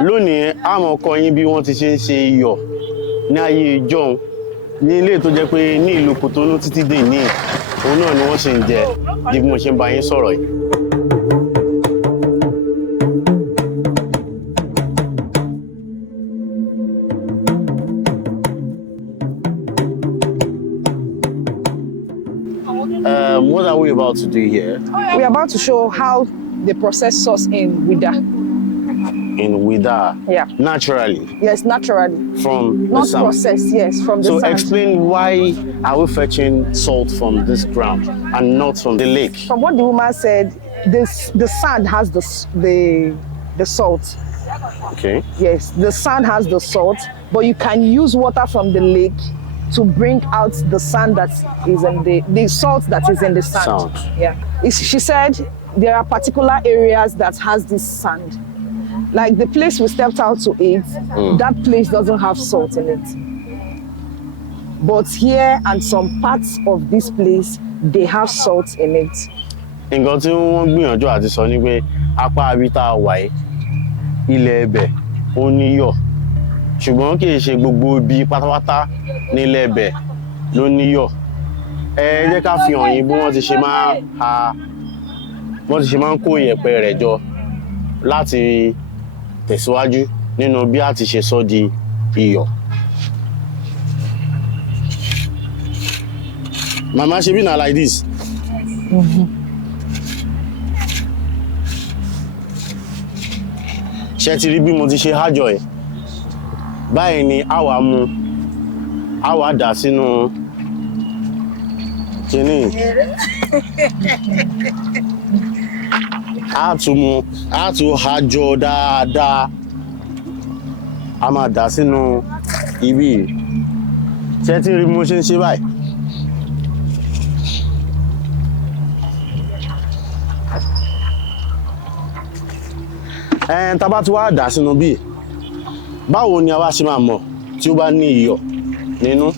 Lónìí a máa kọ́ yín bí wọ́n ti ṣe ń ṣe iyọ̀ ní ayé ìjọ́un ní ilé tó jẹ́ pé ní ìlú Kòtónú títí dé ní òun náà ni wọ́n ṣe ń jẹ bí mo ṣe ń bá yín sọ̀rọ̀ yìí. What are we about to do here? We are about to show how they process sauce in Wida. In Wida? Yeah. Naturally? Yes, naturally. From not the sand? processed, yes, from the so sand. Explain why are we fetching salt from this ground and not from the lake? From what the woman said, the sand has the salt. Okay. Yes, the sand has the salt, but you can use water from the lake to bring out the sand that is in the salt that is in the sand. Yeah. She said there are particular areas that has this sand. Like the place we stepped out to eat, that place doesn't have salt in it. But here and some parts of this place, they have salt in it. Nǹkan tí wọ́n gbìyànjú àti sọ ni pé apá ibi tá a wà yìí, ilẹ̀ ẹbẹ̀ ó níyọ̀. Ṣùgbọ́n kì í ṣe gbogbo ibi pátápátá nílẹ̀ ẹbẹ̀ ló níyọ̀. Ẹ jẹ́ ká fi hàn yín bí wọ́n ti ṣe máa ń kó iyẹ̀pẹ̀ rẹ̀ jọ láti tẹ̀síwájú nínú bí a ti ṣe sọ di iyọ̀. Mama, ṣe bí na like this? Ṣé ti rí bí mo ti ṣe hájọ ẹ̀? Báyìí ni a wá mú, a wá dà sínú kíní. A tún mú, a tún hájọ dáadáa. A máa dà sínú ibi. Ṣé ti rí bí mo ṣe ń ṣe báyìí? Tá bá ti wá dà sínú bí, báwo ni a wá ṣe máa mọ̀ tí ó bá ní iyọ̀ nínú?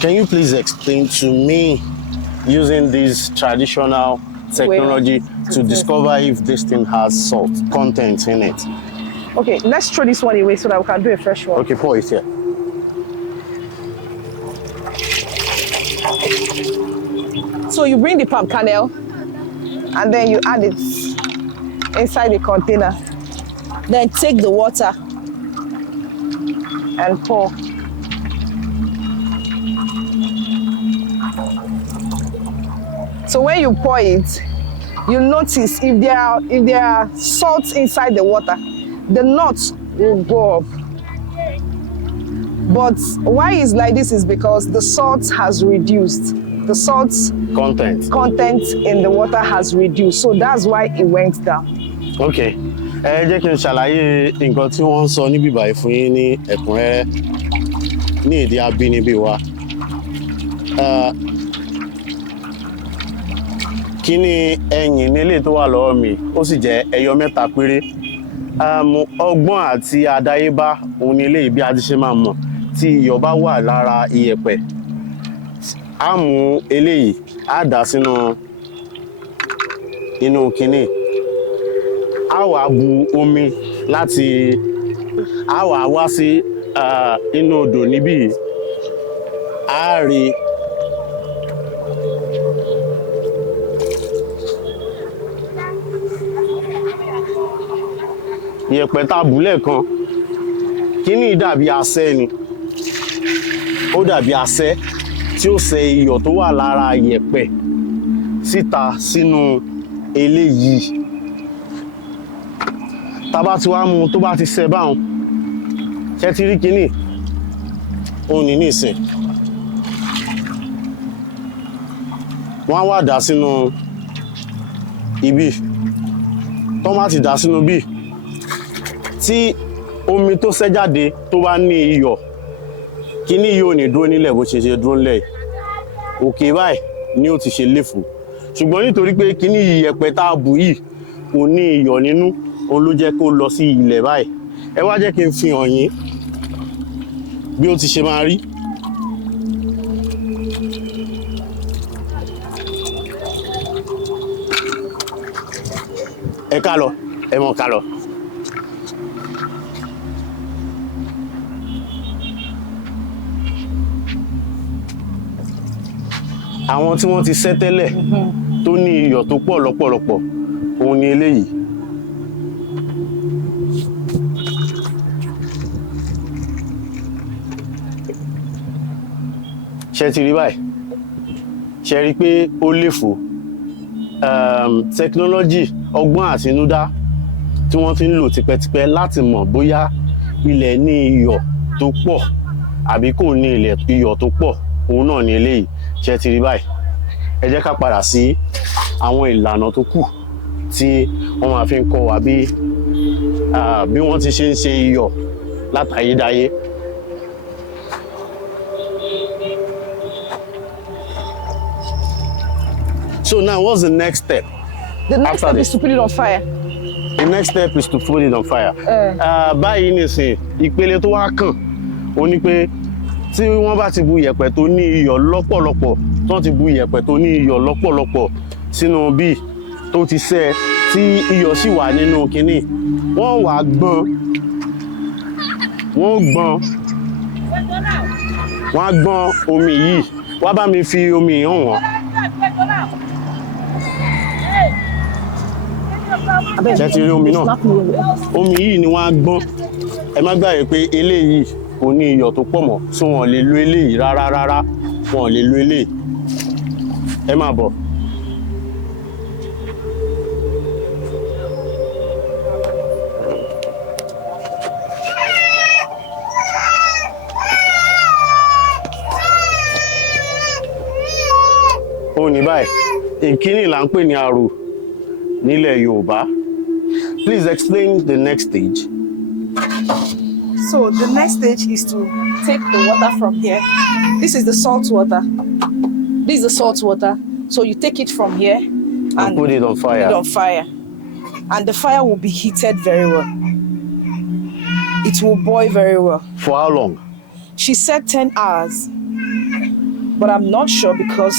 Can you please explain to me using this traditional technology to discover if this thing has salt content in it? Okay, let's throw this one away so that we can do a fresh one. Okay, pour it here. So you bring the palm kernel and then you add it inside the container. Then take the water and pour. So when you pour it, you notice if there are salts inside the water, the nuts will go up. But why it's like this is because the salt has reduced. The salt content in the water has reduced. So that's why it went down. Okay. Jẹ́ kí n ṣàlàyé nǹkan tí wọ́n ń sọ níbí báyìí fún yín ní ẹ̀kúnrẹ́rẹ́ ní èdè abínibí wa. Kíní ẹyìn nílé tó wà lọ́wọ́ mi, ó sì jẹ́ ẹyọ mẹ́ta péré. Ọgbọ́n àti àdáyébá òun ni eléyìí bí a ti ṣe máa mọ̀ tí iyọ̀ bá wà lára iyẹ̀pẹ̀. A mú eléyìí, a dà sínú inú kíní. A wá bu omi láti a wá sí inú odò níbí. A rí iyẹ̀pẹ̀ tá bù lẹ́ẹ̀kan. Kíní dàbí asẹ́ ni. Ó dàbí asẹ́ tí ó sẹ iyọ̀ tó wà lára iyẹ̀pẹ̀ síta sínú eléyìí. Tá bá ti wá mú tó bá ti sẹ báhùn, ṣé ti rí kíní? Ó ní nísìn. Wọ́n wá dà sínú ibi. Tó má ti dà sínú bí. Tí omi tó sẹ́ jáde tó bá ní iyọ̀, kíní yóò ní dúró nílẹ̀ bó ṣe dúró nílẹ̀. Òkè báyìí ni ó ti ṣe léfò. Ṣùgbọ́n nítorí pé kíní iyẹ̀pẹ̀ tá bù yìí kò ní iyọ̀ nínú, òun ló jẹ́ kó lọ sí ilẹ̀ báyìí. Ẹ wá jẹ́ kí n fi hàn yín bí ó ti ṣe máa rí. Ẹ ká lọ, ẹ mọ̀ ká lọ. àwọn tí wọ́n ti sẹ́ tẹ́lẹ̀ tó ní iyọ̀ tó pọ̀ lọ́pọ̀lọpọ̀ òun ni eléyìí. ṣe ti rí báyìí ṣe rí pé ó léfò technology ọgbọ́n àtinúdá tí wọ́n ti ń lò tipẹ́tipẹ́ láti mọ̀ bóyá ilẹ̀ ní iyọ̀ tó pọ̀ àbí kò ní ilẹ̀ iyọ̀ tó pọ̀ òun náà ni eléyìí ṣe ti rí báyìí. Ẹ jẹ́ ká padà sí àwọn ìlànà tó kù tí wọ́n máa fi ń kọ́ wa bí wọ́n ti ṣe ń ṣe iyọ̀ látayédáyé. So now what's the next step? The next step is to put it on fire. The next step is to put it on fire. Báyìí nìsín ìpele tó wá kàn ó ní pé tí wọ́n bá ti bu yẹ̀pẹ̀ tó ní iyọ̀ lọ́pọ̀lọpọ̀ tó ti bu yẹ̀pẹ̀ tó ní iyọ̀ lọ́pọ̀lọpọ̀ sínú bíi tó ti sẹ́ tí iyọ̀ sì wà nínú kínní wọ́n wá gbọ́n omi yìí wá bá mi fi omi hàn wọ́n. Ṣé ti rí omi náà? Omi yìí ni wọ́n á gbọ́n. Ẹ má gbàgbé pé eléyìí kò ní iyọ̀ tó pọ̀ mọ́, so wọ́n lè lo eléyìí rárá. Wọ́n lè lo eléyìí. Ẹ máa bọ̀. Ó ní báyìí, ìkíní là ń pè ní àrò nílẹ̀ Yorùbá. Please explain the next stage. So the next stage is to take the water from here. This is the salt water. This is the salt water. So you take it from here and put it on fire. Put it on fire. And the fire will be heated very well. It will boil very well. For how long? She said 10 hours. But I'm not sure because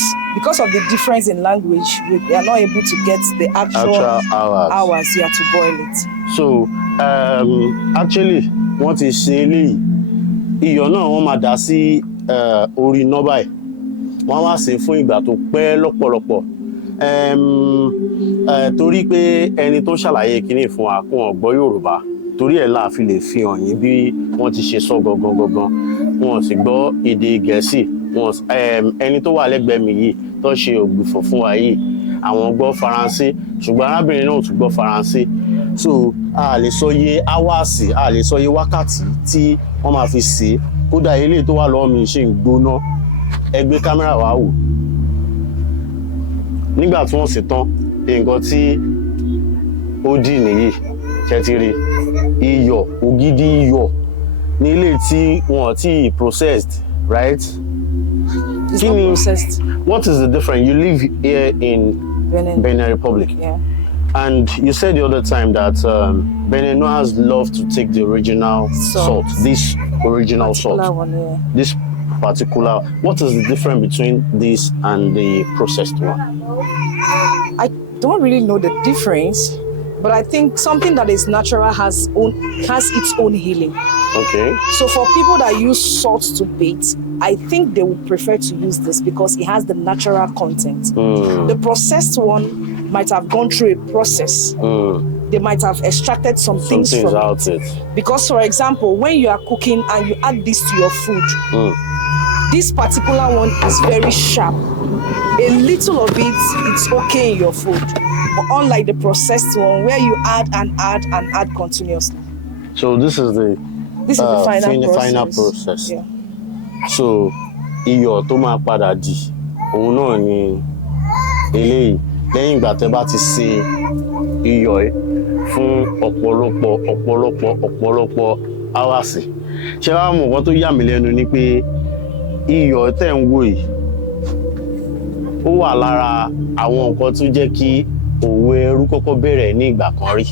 of the difference in language, we are not able to get the actual hours you have to boil it. So, actually, wọ́n ti ṣe eléyìí. Iyọ̀ náà wọ́n máa dà sí orí iná báyìí. Wọ́n wá sè fún ìgbà tó pẹ́ lọ́pọ̀lọpọ̀. Torí pé ẹni tó ṣàlàyé kíní fún wa kò wọ́n gbọ́ Yorùbá. Torí ẹ̀ la fi lè fi hàn yín bí wọ́n ti ṣe sọ gangan. Wọ́n sì gbọ́ èdè Gẹ̀ẹ́sì. Ẹni tó wà lẹ́gbẹ̀ẹ́ mi yìí tó ṣe ògbùfọ̀ fún wa yìí àwọn gbọ́ Faransé ṣùgbọ́n arábìnrin náà tún gbọ́ Faransé, so a lè sọ iye áwàsì a lè sọ iye wákàtí tí wọ́n máa fi sè é. Kódà eléyìí tó wà lọ́wọ́ mi ṣe ń gbóná. Ẹ gbé kámẹ́rà wá wò. Nígbà tí wọ́n sè tán nǹkan tí ó dì nìyí ṣe ti rí iyọ̀ ògidì iyọ̀ ní ilé tí wọ́n ti processed, right? It's not processed. What is the difference? You live here in Benin Republic. Yeah. And you said the other time that Beninois love to take the original salt, this original salt. One, yeah. This particular. What is the difference between this and the processed one? I don't really know the difference, but I think something that is natural has its own healing. Okay. So for people that use salt to bait, I think they would prefer to use this because it has the natural content. The processed one might have gone through a process. They might have extracted some things from it. Because, for example, when you are cooking and you add this to your food, this particular one is very sharp. A little of it, it's okay in your food. But unlike the processed one, where you add and add and add continuously. So this is the final process. Yeah. So iyọ̀ tó máa padà di òun náà ni eléyìí lẹ́yìn ìgbà tẹ́ bá ti sè iyọ̀ ẹ̀ fún ọ̀pọ̀lọpọ̀ hours. Ṣé wàá mọ̀ nǹkan tó yà mí lẹ́nu ni pé iyọ̀ tẹ́ ń wò yìí ó wà lára àwọn nǹkan tó jẹ́ kí òwò ẹrú kọ́kọ́ bẹ̀rẹ̀ ní ìgbà kan rí.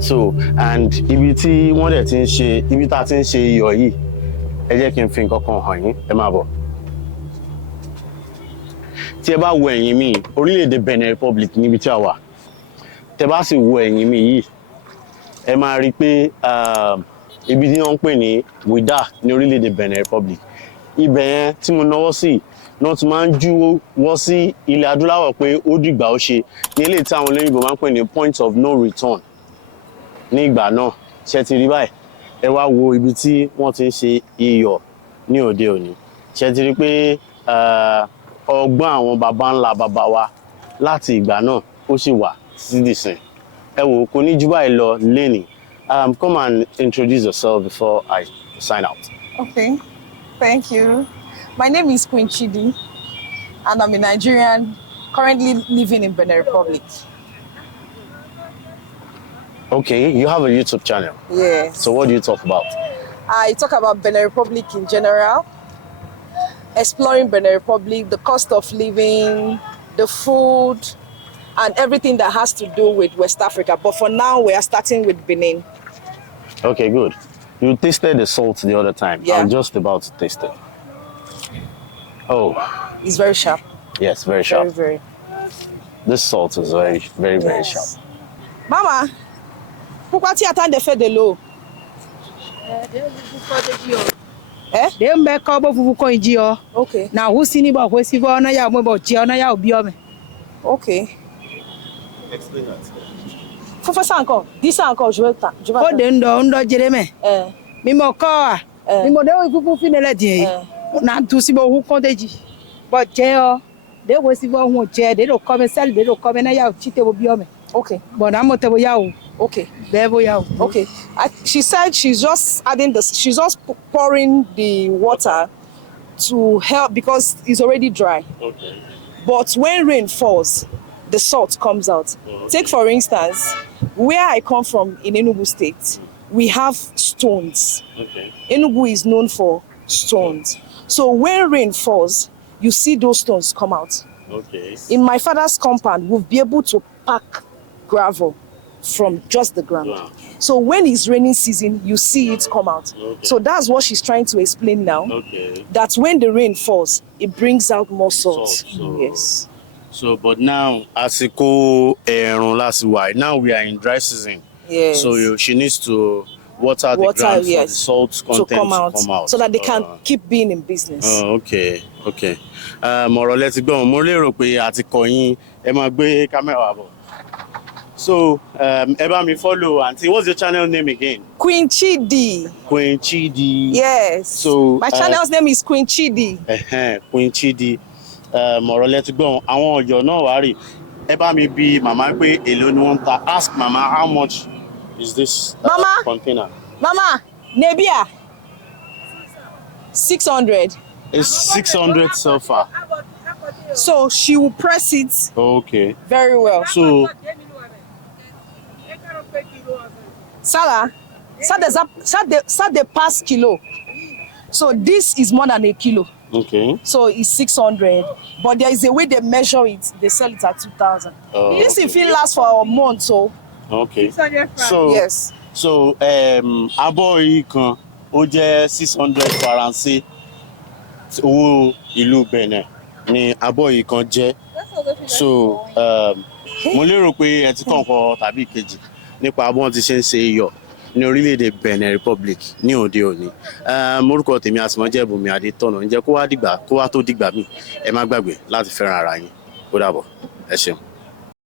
So and ibi tí wọ́n dẹ̀ ti ń ṣe ibi tá a ti ń ṣe iyọ̀ yìí ẹ jẹ́ kí n fi nǹkan kan hàn yín, ẹ máa bọ̀. Tí ẹ bá wo ẹ̀yìn mi orílẹ̀-èdè Benin Republic níbi tí a wà, tẹ bá sì wo ẹ̀yìn mi yìí ẹ máa rí pé ibi tí wọ́n ń pè ní Wida ní orílẹ̀-èdè Benin Republic ibẹ̀ yẹn tí mo náwó sí náà tún máa ń juwọ́ sí ilẹ̀ adúláwọ̀ pé ó dìgbà ó ṣe ní eléyìí tí àwọn olóyìnbó máa ń pè ní point of no return ní ìgbà náà ṣe ti rí báyìí ẹ wá wo ibi tí wọ́n ti ń ṣe iyọ̀ ní òde òní ṣe ti rí pé ọgbọ́n àwọn baba ńlá baba wa láti ìgbà náà ó sì wà títí dìsìn ẹ wò kò ní jù báyìí lọ lénìí come and introduce yourself before I sign out. Okay, thank you. My name is Queen Chidi, and I'm a Nigerian currently living in Benin Republic. Okay, you have a YouTube channel. Yes. So what do you talk about? I talk about Benin Republic in general, exploring Benin Republic, the cost of living, the food, and everything that has to do with West Africa. But for now, we are starting with Benin. Okay, good. You tasted the salt the other time. Yeah. I'm just about to taste it. Oh. It's very sharp. Yes, very sharp. Very, very. This salt is very, very, very sharp. Mama, pourquoi tu attends de faire de l'eau? Eh? They make up of Fufuko. Okay. Now, who's seen about Westivon? I am about Giona Biome. Okay. Explain that. Faut faire ça encore. Dis ça encore, je vais Oh, then don't Jeremy. Mimo car. Mimo de Fufu Fineladi. Not to see who contagy. But jail, they was even who chair, they don't come and sell, they don't come and I have cheated with Biome. Okay. But I'm not a Okay. there we are. Okay. She said she's just adding this, she's just pouring the water to help because it's already dry. Okay. But when rain falls, the salt comes out. Take for instance, where I come from in Enugu State, we have stones. Okay. Enugu is known for stones. So when rain falls, you see those stones come out. Okay. In my father's compound, we'll be able to pack gravel from just the ground. Wow. So when it's raining season, you see it come out. Okay. So that's what she's trying to explain now. Okay. That when the rain falls, it brings out more salt. So, Yes. So, but now, àsìkò ẹ̀rùn last why now we are in dry season. Yes. So she needs to water the ground for the salt content to come out, so that they can keep being in business. Oh, okay, okay. Ọ̀rọ̀ lẹ ti gbọ́, mo lérò pé àti kọ̀yìn ẹ máa gbé kámẹ́rà bọ̀. So, ẹ bá mi follow aunty. What's your channel name again? Queen Chidi. Queen Chidi. Yes. So my channel's name is Queen Chidi. Queen Chidi. Ọ̀rọ̀ lẹ ti gbọ́, àwọn ọ̀yọ́ náà wá rí. Ẹ bá mi bi màmá pé èló ni wọ́n ń ta. Ask mama how much is this container? Mama, Nebia. 600. It's 600 so far. So she will press it Okay. very well. So Sarah, ça dépasse kilo. So this is more than a kilo. okay. So it's 600. But there is a way they measure it. They sell it at 2,000. This if it lasts for a month, so Okay. So yes. So abọ́ yìí kan ó jẹ́ 600 faransé owó ìlú Benin ni abọ́ yìí kan jẹ́. So mo lérò pé ẹ ti kọ́ nǹkan tàbí kejì nípa abọ́ tí ṣe ń ṣe iyọ̀ ní orílẹ̀-èdè Benin Republic ní òde òní. Morúkọ tèmi àsìmọ́jẹ́ Bùnmi Adétọ̀nà ǹjẹ́ kó wá tó dìgbà míì ẹ má gbàgbé láti fẹ́ràn ara yín. Ó dàbọ̀, ẹ ṣeun.